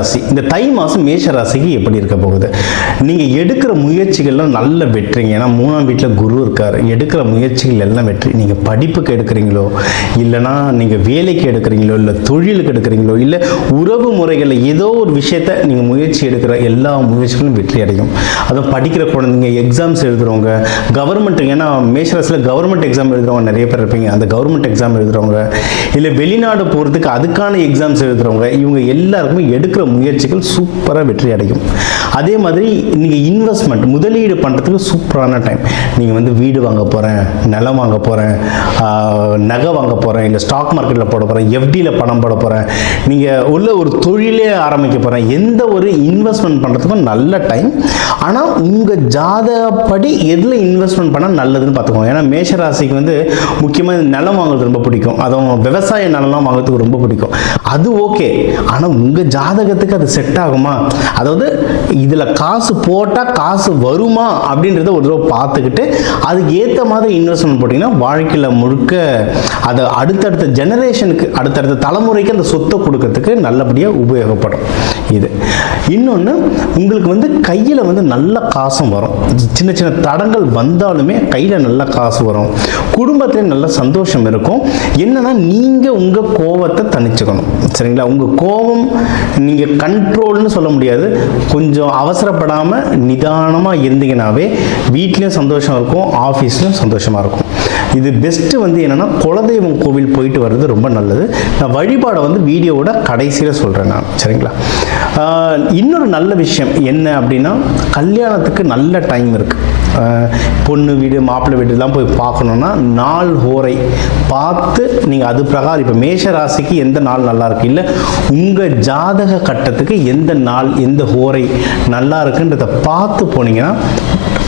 ராசி இந்த தை மாதம் மேஷ ராசிக்கு எப்படி இருக்க போகுது? நீங்கள் எடுக்கிற முயற்சிகள்லாம் நல்ல வெற்றிங்க ஏன்னா மூணாம் வீட்டில் குரு இருக்கார். எடுக்கிற முயற்சிகள் எல்லாம் வெற்றி. நீங்கள் படிப்புக்கு எடுக்கிறீங்களோ இல்லைனா நீங்கள் வேலைக்கு எடுக்கிறீங்களோ இல்லை தொழிலுக்கு எடுக்கிறீங்களோ இல்லை உறவு முறைகளில் ஏதோ ஒரு விஷயத்தை நீங்கள் முயற்சி எடுக்கிற எல்லா முயற்சிகளும் வெற்றி அடையும். அதுவும் படிக்கிற குழந்தைங்க எக்ஸாம்ஸ் எழுதுகிறவங்க கவர்மெண்ட் ஏன்னா மேஷராசியில் கவர்மெண்ட் எக்ஸாம் எழுதுகிறவங்க நிறைய பேர் இருப்பீங்க. அந்த கவர்மெண்ட் எக்ஸாம் எழுதுகிறவங்க இல்லை வெளிநாடு போகிறதுக்கு அதுக்கான எக்ஸாம்ஸ் எழுதுகிறவங்க இவங்க எல்லாருக்குமே எடுக்கிற முயற்சிகள் சூப்பராக வெற்றி அடையும். அதே மாதிரி நீங்கள் இன்வெஸ்ட்மெண்ட் முதலீடு பண்ணுறதுக்கு சூப்பரான டைம் நீங்கள் வந்து வீடு வாங்க போகிறேன் நிலம் வாங்க போகிறேன் நகை வாங்க போகிறேன் இல்லை ஸ்டாக் மார்க்கெட்டில் போட போகிறேன் எஃப்டியில் பணம் போட போகிறேன் நீங்கள் உள்ள ஒரு தொழிலே ஆரம்பிக்க போகிறேன் எந்த ஒரு இன்வெஸ்ட்மெண்ட் பண்ணுறதுக்கும் நல்ல டைம் ஆனால் உங்கள் ஜாதகப்படி எதில் இன்வெஸ்ட்மெண்ட் பண்ணால் நல்லதுன்னு பார்த்துக்கோங்க. ஏன்னா மேஷராசிக்கு வந்து முக்கியமாக நிலம் வாங்குறது ரொம்ப பிடிக்கும். அதுவும் விவசாய நிலம்லாம் வாங்குறதுக்கு ரொம்ப பிடிக்கும். அது ஓகே ஆனால் உங்கள் ஜாதகத்தை உலகத்துக்கு அது செட் ஆகுமா? அதாவது இதில் காசு போட்டால் காசு வருமா அப்படின்றத ஒரு தடவை பார்த்துக்கிட்டு அதுக்கு ஏற்ற மாதிரி இன்வெஸ்ட்மெண்ட் போட்டிங்கன்னா வாழ்க்கையில் முழுக்க அதை அடுத்தடுத்த ஜெனரேஷனுக்கு அடுத்தடுத்த தலைமுறைக்கு அந்த சொத்தை கொடுக்கறதுக்கு நல்லபடியாக உபயோகப்படும் இது. இன்னொன்று உங்களுக்கு வந்து கையில் வந்து நல்ல காசும் வரும். சின்ன சின்ன தடங்கள் வந்தாலுமே கையில் நல்ல காசு வரும். குடும்பத்தில் நல்ல சந்தோஷம் இருக்கும். என்னன்னா நீங்கள் உங்கள் கோவத்தை தணிச்சுக்கணும். சரிங்களா? உங்கள் கோபம் நீங்கள் கண்ட்ரோல்னு சொல்ல முடியாது. கொஞ்சம் அவசரப்படாமல் நிதானமாக இருந்தீங்கன்னாவே வீட்லேயும் சந்தோஷம் இருக்கும் ஆஃபீஸ்லையும் சந்தோஷமாக இருக்கும். இது பெஸ்ட்டு வந்து என்னென்னா குலதெய்வம் கோவில் போயிட்டு வர்றது ரொம்ப நல்லது. நான் வழிபாடை வந்து வீடியோவோட கடைசியில் சொல்கிறேன் நான். சரிங்களா? இன்னொரு நல்ல விஷயம் என்ன அப்படின்னா கல்யாணத்துக்கு நல்ல டைம் இருக்குது பொண்ணு வீடு மாப்பிள்ளை வீடுலாம் போய் பார்க்கணுன்னா நாள் ஹோரை பார்த்து நீங்கள் அது பிரகாரம் இப்போ மேஷ ராசிக்கு எந்த நாள் நல்லா இருக்கு? இல்லை உங்கள் ஜாதக கட்டத்துக்கு எந்த நாள் எந்த ஹோரை நல்லா இருக்குன்றதை பார்த்து போனீங்கன்னா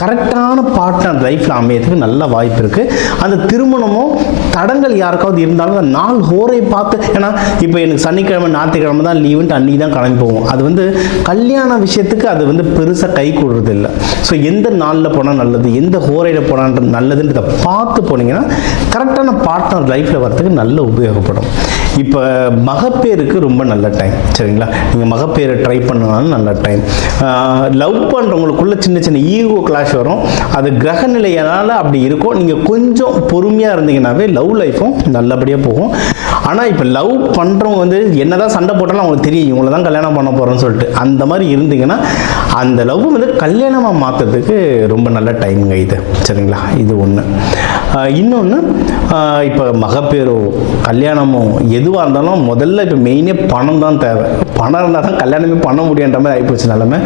கரெக்டான பார்ட்னர் லைஃப்பில் அமையறதுக்கு நல்ல வாய்ப்பு இருக்குது அந்த திருமணமும் தடங்கள் யாருக்காவது இருந்தாலும் அந்த நாள் ஹோரை பார்த்து ஏன்னா இப்போ எனக்கு சனிக்கிழமை ஞாயிற்றுக்கிழமை தான் லீவுன்ட்டு அன்றைக்கி தான் கிளம்பி போவோம். அது வந்து கல்யாண விஷயத்துக்கு அது வந்து பெருசாக கை கூடுறது இல்லை. ஸோ எந்த நாளில் போனால் நல்லது எந்த ஹோரையில் போனால் நல்லதுன்றதை பார்த்து போனீங்கன்னா கரெக்டான பார்ட்னர் லைஃப்பில் வரதுக்கு நல்ல உபயோகப்படும். இப்போ மகப்பேருக்கு ரொம்ப நல்ல டைம் சரிங்களா? நீங்கள் மகப்பேரை ட்ரை பண்ணனாலும் நல்ல டைம் லவ் பண்ணுறவங்களுக்குள்ள சின்ன சின்ன ஈகோ கிளாஷ் வரும். அது கிரக நிலையினால் அப்படி இருக்கும் நீங்கள் கொஞ்சம் பொறுமையாக இருந்தீங்கன்னாவே லவ் லைஃப்பும் நல்லபடியாக போகும். ஆனால் இப்போ லவ் பண்ணுறவங்க வந்து என்னதான் சண்டை போட்டாலும் அவங்களுக்கு தெரியும் இவங்கள தான் கல்யாணம் பண்ண போகிறோன்னு சொல்லிட்டு. அந்த மாதிரி இருந்தீங்கன்னா அந்த லவ் வந்து கல்யாணமாக மாற்றுறதுக்கு ரொம்ப நல்ல டைமுங்க இது. சரிங்களா? இது ஒன்று இன்னொன்று இப்போ மகப்பேரோ கல்யாணமோ எதுவாக இருந்தாலும் முதல்ல இப்போ மெயினே பணம் தான் தேவை. பணம் இருந்தால் தான் கல்யாணமே பண்ண முடியுன்ற மாதிரி ஆகிப்போச்சு நிலமை.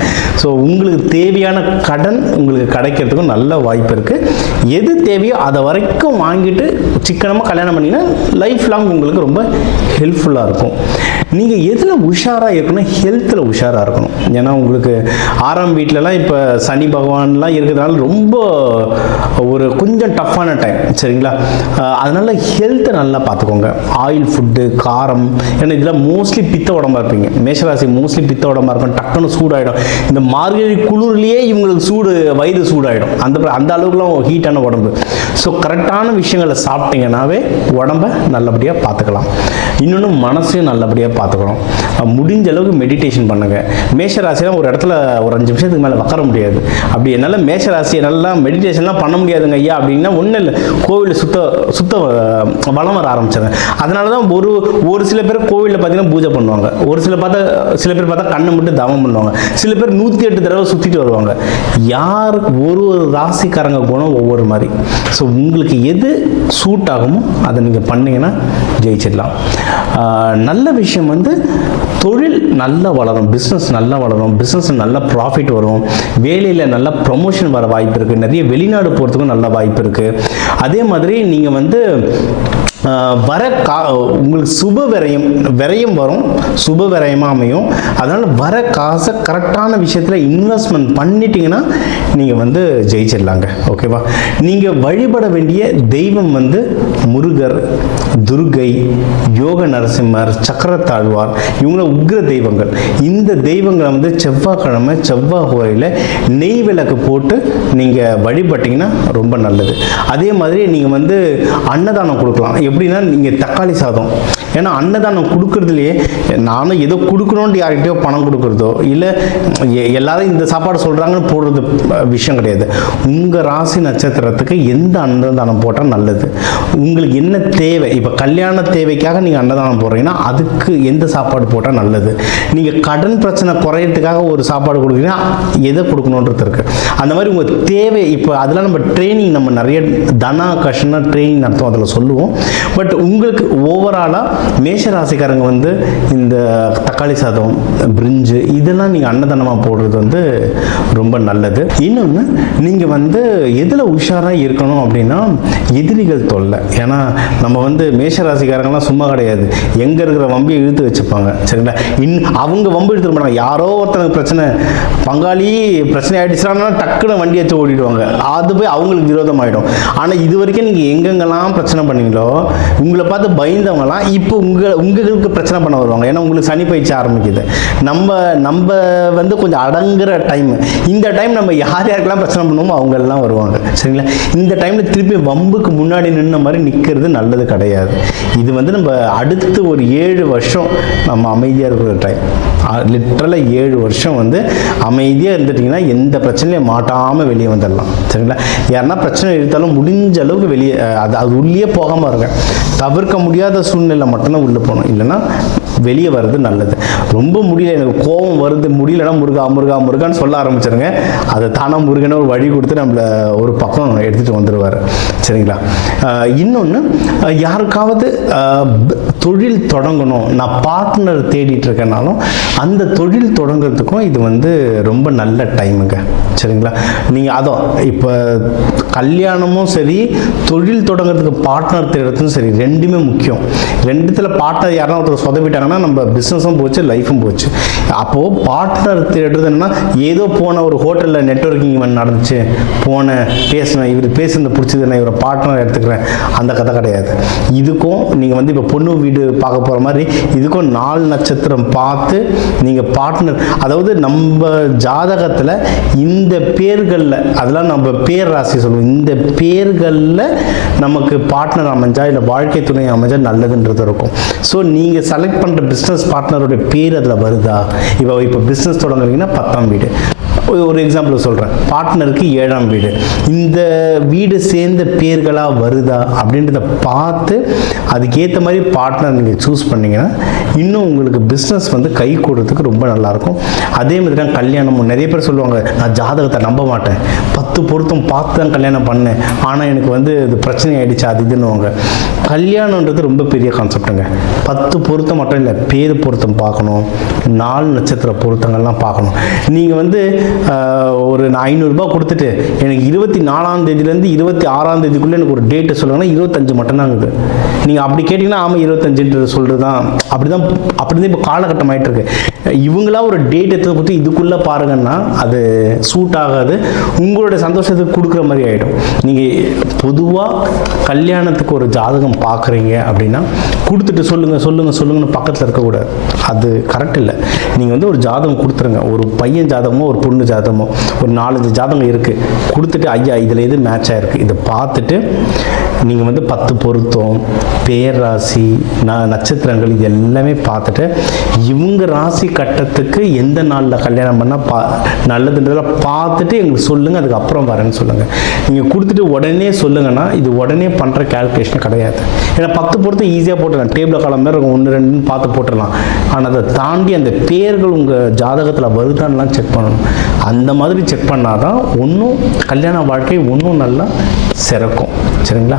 ஸோ உங்களுக்கு தேவையான கடன் உங்களுக்கு கிடைக்கிறதுக்கும் நல்ல வாய்ப்பு இருக்குது எது தேவையோ அதை வரைக்கும் வாங்கிட்டு சிக்கனமாக கல்யாணம் பண்ணிங்கன்னா லைஃப் லாங் உங்களுக்கு ரொம்ப ஹெல்ப்ஃபுல்லாக இருக்கும். நீங்கள் எதில் உஷாராக இருக்கணும்? ஹெல்த்தில் உஷாராக இருக்கணும். ஏன்னா உங்களுக்கு ஆறாம் வீட்டிலலாம் இப்போ சனி பகவான்லாம் இருக்கிறதுனால ரொம்ப ஒரு கொஞ்சம் டஃப்பான டைம் சரிங்களா? அதனால் ஹெல்த்தை நல்லா பார்த்துக்கோங்க. ஆயில் ஃபுட்டு காரம் ஏன்னா இதெல்லாம் மோஸ்ட்லி பித்த உடம்பா இருப்பீங்க. மேஷராசி மோஸ்ட்லி பித்த உடம்பாக இருக்கும். டக்குன்னு சூடாயிடும். இந்த மார்கழி குளிர்லேயே இவங்களுக்கு சூடு வயிறு சூடாயிடும். அந்த அந்த அளவுக்குலாம் ஹீட்டான உடம்பு. ஸோ கரெக்டான விஷயங்களை சாப்பிட்டீங்கன்னாவே உடம்ப நல்லபடியாக பார்த்துக்கலாம். இன்னொன்று மனசையும் நல்லபடியாக பார்த்துக்கணும். முடிஞ்ச அளவுக்கு மெடிடேஷன் பண்ணுங்க. மேஷராசிலாம் ஒரு இடத்துல ஒரு அஞ்சு நிமிஷத்துக்கு மேலே உட்கார முடியாது. அப்படி என்னால் மேஷராசி நல்லா மெடிடேஷன்லாம் பண்ண முடியாதுங்க ஐயா அப்படின்னா ஒன்றும் இல்லை. கோவிலில் சுத்த சுத்த வளம் வர ஆரம்பிச்சாங்க அதனால தான் ஒரு ஒரு சில பேர் கோவிலில் பார்த்தீங்கன்னா பூஜை பண்ணுவாங்க. ஒரு சில பார்த்தா சில பேர் பார்த்தா கண்ணை மட்டும் தவம் பண்ணுவாங்க. சில பேர் நூற்றி எட்டு தடவை சுற்றிட்டு வருவாங்க. யாருக்கு ஒரு ஒரு ராசிக்காரங்க குணம் ஒவ்வொரு மாதிரி. ஸோ உங்களுக்கு எது சூட் ஆகுமோ அதை நீங்கள் பண்ணீங்கன்னா ஜெயிச்சிடலாம். ஆஹ் நல்ல விஷயம் வந்து தொழில் நல்லா வளரும் பிஸ்னஸ் நல்லா வளரும் பிஸ்னஸ் நல்ல ப்ராஃபிட் வரும். வேலையில் நல்ல ப்ரொமோஷன் வர வாய்ப்பு இருக்குது நிறைய வெளிநாடு போகிறதுக்கும் நல்ல வாய்ப்பு இருக்குது அதே மாதிரி நீங்கள் வந்து வர கா உங்களுக்கு சுப விரயம் விரயம் வரும். சுப விரயமாக அமையும். அதனால் வர காசை கரெக்டான விஷயத்தில் இன்வெஸ்ட்மெண்ட் பண்ணிட்டீங்கன்னா நீங்கள் வந்து ஜெயிச்சிடலாங்க. ஓகேவா நீங்கள் வழிபட வேண்டிய தெய்வம் வந்து முருகர் துர்கை யோக நரசிம்மர் சக்கரத்தாழ்வார். இவங்கள உக்ர தெய்வங்கள். இந்த தெய்வங்களை வந்து செவ்வாய்க்கிழமை செவ்வாய் கோயிலில் நெய் விளக்கு போட்டு நீங்கள் வழிபட்டிங்கன்னா ரொம்ப நல்லது. அதே மாதிரி நீங்கள் வந்து அன்னதானம் கொடுக்கலாம். எப்படின்னா நீங்கள் தக்காளி சாதம். ஏன்னா அன்னதானம் கொடுக்கறதுலையே நானும் ஏதோ கொடுக்கணுன்ட்டு யார்கிட்டயோ பணம் கொடுக்குறதோ இல்லை எல்லாரும் இந்த சாப்பாடு சொல்கிறாங்கன்னு போடுறது விஷயம் கிடையாது. உங்கள் ராசி நட்சத்திரத்துக்கு எந்த அன்னதானம் போட்டால் நல்லது? உங்களுக்கு என்ன தேவை? இப்போ கல்யாண தேவைக்காக நீங்கள் அன்னதானம் போடுறீங்கன்னா அதுக்கு எந்த சாப்பாடு போட்டால் நல்லது? நீங்கள் கடன் பிரச்சனை குறையிறதுக்காக ஒரு சாப்பாடு கொடுக்குறீங்கன்னா எதை கொடுக்கணுன்றது இருக்கு. அந்த மாதிரி உங்கள் தேவை இப்போ அதெல்லாம் நம்ம ட்ரைனிங் நம்ம நிறைய தனா கஷ்னா ட்ரைனிங் நடத்துவோம் அதில் சொல்லுவோம். பட் உங்களுக்கு ஓவராலாக மேஷ ராசிக்காரங்க வந்து இந்த தக்காளி சாதம் பிரிஞ்சு இதெல்லாம் நீங்கள் அன்னதானமாக போடுறது வந்து ரொம்ப நல்லது. இன்னொன்று நீங்கள் வந்து எதில் உஷாராக இருக்கணும் அப்படின்னா எதிரிகள் தொல்லை. ஏன்னா நம்ம வந்து மேஷ ராசிக்காரங்களாம் சும்மா கிடையாது. எங்கே இருக்கிற வம்பியை இழுத்து வச்சுப்பாங்க. சரிங்களா? இன் அவங்க வம்பு இழுத்து மாட்டாங்க யாரோ ஒருத்தனுக்கு பிரச்சனை பங்காளி பிரச்சனை ஆகிடுச்சுன்னா டக்குன்னு வண்டி வச்சு ஓடிடுவாங்க. அது போய் அவங்களுக்கு விரோதமாயிடும். ஆனால் இது வரைக்கும் நீங்கள் எங்கெங்கெல்லாம் பிரச்சனை பண்ணீங்களோ உங்களை பார்த்து பயந்தவங்கலாம் இப்போ உங்கள் உங்களுக்கு பிரச்சனை பண்ண வருவாங்க. ஏன்னா உங்களுக்கு சனி பயிற்சி ஆரம்பிக்குது. நம்ம நம்ம வந்து கொஞ்சம் அடங்குற டைம் இந்த டைம் நம்ம யார் யாருக்கெல்லாம் பிரச்சனை பண்ணுவோமோ அவங்கெல்லாம் வருவாங்க. சரிங்களா? இந்த டைமில் திருப்பி வம்புக்கு முன்னாடி நின்ன மாதிரி நிற்கிறது நல்லது கிடையாது. இது வந்து நம்ம அடுத்து ஒரு ஏழு வருஷம் நம்ம அமைதியாக இருக்கிற டைம் லிட்ரலாக ஏழு வருஷம் வந்து அமைதியாக இருந்துட்டிங்கன்னா எந்த பிரச்சனையும் மாட்டாமல் வெளியே வந்துடலாம். சரிங்களா? யாருன்னா பிரச்சனை எடுத்தாலும் முடிஞ்ச அளவுக்கு வெளியே அது அது உள்ளே போகாமல் இருங்க. தவிர்க்க முடியாத சூழ்நிலை மட்டும்தான் உள்ளே போகணும். இல்லைன்னா வெளியே வர்றது நல்லது. ரொம்ப முடியல எனக்கு கோபம் வருது. முடியலன்னா முருகா முருகா முருகான்னு சொல்ல ஆரம்பிச்சிருங்க. அதை தானாக முருகனை ஒரு வழி கொடுத்து நம்மளை ஒரு பக்கம் எடுத்துகிட்டு வந்துடுவார் சரிங்களா? இன்னொன்று யாருக்காவது தொழில் தொடங்கணும். நான் பார்ட்னர் தேடிட்டு இருக்கேனாலும் அந்த தொழில் தொடங்குறதுக்கும் இது வந்து ரொம்ப நல்ல டைமுங்க சரிங்களா? நீங்கள் அதோ இப்போ கல்யாணமும் சரி தொழில் தொடங்குறதுக்கு பார்ட்னர் தேடுறதும் சரி ரெண்டுமே முக்கியம். ரெண்டுத்தில் பார்ட்னர் யாரும் ஒருத்தர் சொதப்பிட்டாங்கன்னா நம்ம பிஸ்னஸும் போச்சு லைஃபும் போச்சு. அப்போது பார்ட்னர் தேடுறது என்னன்னா ஏதோ போன ஒரு ஹோட்டலில் நெட்ஒர்க்கிங் இவன் நடந்துச்சு. போனேன் பேசினேன் இவர் பேசுனது பிடிச்சது நான் இவரை பார்ட்னர் எடுத்துக்கிறேன். அந்த கதை கிடையாது. இதுக்கும் நீங்கள் வந்து இப்போ பொண்ணு வீடு பார்க்க போகிற மாதிரி இதுக்கும் நாலு நட்சத்திரம் பார்த்து நீங்கள் பார்ட்னர் அதாவது நம்ம ஜாதகத்தில் இந்த பேர்களில் அதெல்லாம் நம்ம பேர் ராசி சொல்லுவோம். இந்த பேர்களில் நமக்கு பார்ட்னர் அமைஞ்சா இல்லை வாழ்க்கை துணை அமைஞ்சா நல்லதுன்றது இருக்கும். ஸோ நீங்கள் செலக்ட் பண்ணுற பிஸ்னஸ் பார்ட்னரோட பேர் அதில் வருதா? இப்போ இப்போ பிஸ்னஸ் தொடங்குறீங்கன்னா பத்தாம் வீடு. ஒரு- எக்ஸாம்பிள் சொல்கிறேன் பார்ட்னருக்கு ஏழாம் வீடு. இந்த வீடு சேர்ந்த பேர்களாக வருதா? அப்படின்றத பார்த்து அதுக்கேற்ற மாதிரி பார்ட்னர் நீங்கள் சூஸ் பண்ணிங்கன்னா இன்னும் உங்களுக்கு பிஸ்னஸ் வந்து கை கூடுறதுக்கு ரொம்ப நல்லாயிருக்கும் அதே மாதிரி தான் கல்யாணமும் நிறைய பேர் சொல்லுவாங்க நான் ஜாதகத்தை நம்ப மாட்டேன். பொறுத்து பொருத்தம் பார்த்து தான் கல்யாணம் பண்ணேன். ஆனால் எனக்கு வந்து இது பிரச்சனை ஆயிடுச்சு அது இதுன்னுவாங்க கல்யாணன்றது ரொம்ப பெரிய கான்செப்ட்டுங்க பத்து பொருத்தம் மட்டும் இல்லை பேர் பொருத்தம் பார்க்கணும் நாலு நட்சத்திர பொருத்தங்கள்லாம் பார்க்கணும். நீங்கள் வந்து ஒரு ஐநூறுரூபா கொடுத்துட்டு எனக்கு இருபத்தி நாலாம் தேதியிலேருந்து இருபத்தி ஆறாம் தேதிக்குள்ளே எனக்கு ஒரு டேட்டு சொல்லுங்கன்னா இருபத்தஞ்சு மட்டும்தாங்குது நீங்கள் அப்படி கேட்டிங்கன்னா ஆமாம் இருபத்தஞ்சுன்றது சொல்கிறது தான் அப்படி தான் அப்படி தான் இப்போ காலகட்டம் ஆகிட்டு இருக்கு இவங்களா ஒரு டேட் எடுத்து கொடுத்து இதுக்குள்ளே பாருங்கன்னா அது சூட் ஆகாது. உங்களோட சந்தோஷத்தை கொடுக்குற மாதிரி ஆகிடும் நீங்கள் பொதுவாக கல்யாணத்துக்கு ஒரு ஜாதகம் பார்க்குறீங்க அப்படின்னா கொடுத்துட்டு சொல்லுங்கள் சொல்லுங்கள் சொல்லுங்கன்னு பக்கத்தில் இருக்கக்கூடாது. அது கரெக்ட் இல்லை. நீங்கள் வந்து ஒரு ஜாதகம் கொடுத்துருங்க. ஒரு பையன் ஜாதகமோ ஒரு பொண்ணு ஜாதகமோ ஒரு நாலஞ்சு ஜாதகம் இருக்குது கொடுத்துட்டு ஐயா இதில் எது மேட்ச் ஆயிருக்கு? இதை பார்த்துட்டு நீங்கள் வந்து பத்து பொருத்தம் பேராசி ந நட்சத்திரங்கள் இது எல்லாமே பார்த்துட்டு இவங்க ராசி கட்டத்துக்கு எந்த நாளில் கல்யாணம் பண்ணால் பா நல்லதுன்றதெல்லாம் பார்த்துட்டு எங்களுக்கு சொல்லுங்கள் அதுக்கப்புறம் வரேன்னு சொல்லுங்கள் நீங்கள் கொடுத்துட்டு உடனே சொல்லுங்கன்னா இது உடனே பண்ணுற கேல்குலேஷன் கிடையாது. ஏன்னா பத்து பொருத்தம் ஈஸியாக போட்டுடலாம் டேபிளில் காலம் மாதிரி இருக்கும். ஒன்று ரெண்டுன்னு பார்த்து போட்டுடலாம் ஆனால் அதை தாண்டி அந்த பேர்கள் உங்கள் ஜாதகத்தில் வருதான்லாம் செக் பண்ணணும். அந்த மாதிரி செக் பண்ணால் தான் ஒன்றும் கல்யாண வாழ்க்கை ஒன்றும் நல்லா சிறக்கும். சரிங்களா?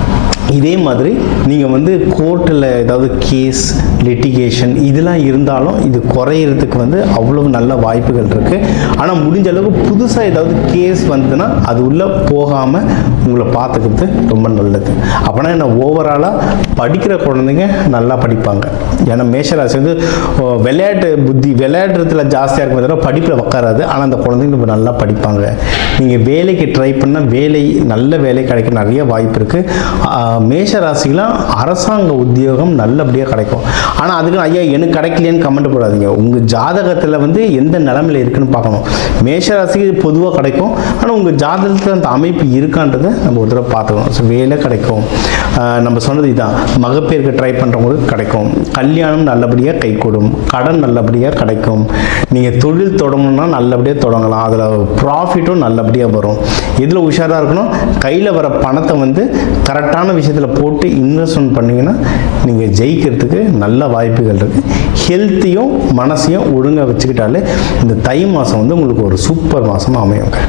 இதே மாதிரி நீங்கள் வந்து கோர்ட்டில் ஏதாவது கேஸ் லிட்டிகேஷன் இதெல்லாம் இருந்தாலும் இது குறையிறதுக்கு வந்து அவ்வளவு நல்ல வாய்ப்புகள் இருக்குது ஆனால் முடிஞ்ச அளவுக்கு புதுசாக ஏதாவது கேஸ் வந்ததுன்னா அது உள்ளே போகாமல் உங்களை பார்த்துக்கிறது ரொம்ப நல்லது. அப்போனா என்ன ஓவராலாக படிக்கிற குழந்தைங்க நல்லா படிப்பாங்க. ஏன்னா மேஷராசி வந்து விளையாட்டு புத்தி விளையாடுறதுல ஜாஸ்தியாக இருக்கும் தவிர படிப்பில் உட்காராது ஆனால் அந்த குழந்தைங்க ரொம்ப நல்லா படிப்பாங்க. நீங்கள் வேலைக்கு ட்ரை பண்ணால் வேலை நல்ல வேலை கிடைக்க நிறைய வாய்ப்பு இருக்குது மேஷ ராசிக்கெலாம் அரசாங்க உத்தியோகம் நல்லபடியாக கிடைக்கும். ஆனால் அதுக்கு ஐயா எனக்கு கிடைக்கலையேன்னு கமெண்ட் போடாதீங்க. உங்கள் ஜாதகத்தில் வந்து எந்த நிலமையில இருக்குன்னு பார்க்கணும். மேஷ ராசிக்கு பொதுவாக கிடைக்கும். ஆனால் உங்கள் ஜாதகத்தில் அந்த அமைப்பு இருக்கான்றதை நம்ம ஒரு தடவை பார்த்துக்கணும். ஸோ வேலை கிடைக்கும். நம்ம சொன்னது இதுதான் மகப்பேருக்கு ட்ரை பண்ணுறவங்களுக்கு கிடைக்கும். கல்யாணம் நல்லபடியாக கைகூடும். கடன் நல்லபடியாக கிடைக்கும். நீங்கள் தொழில் தொடங்கணும்னா நல்லபடியாக தொடங்கலாம். அதில் ப்ராஃபிட்டும் நல்லபடியாக வரும். இதில் உஷாராக இருக்கணும்? கையில் வர பணத்தை வந்து கரெக்டான விஷயம் விஷயத்தில் போட்டு இன்வெஸ்ட்மெண்ட் பண்ணிங்கன்னா நீங்கள் ஜெயிக்கிறதுக்கு நல்ல வாய்ப்புகள் இருக்குது ஹெல்த்தையும் மனசையும் ஒழுங்காக வச்சுக்கிட்டாலே இந்த தை மாதம் வந்து உங்களுக்கு ஒரு சூப்பர் மாதமாக அமையுங்க.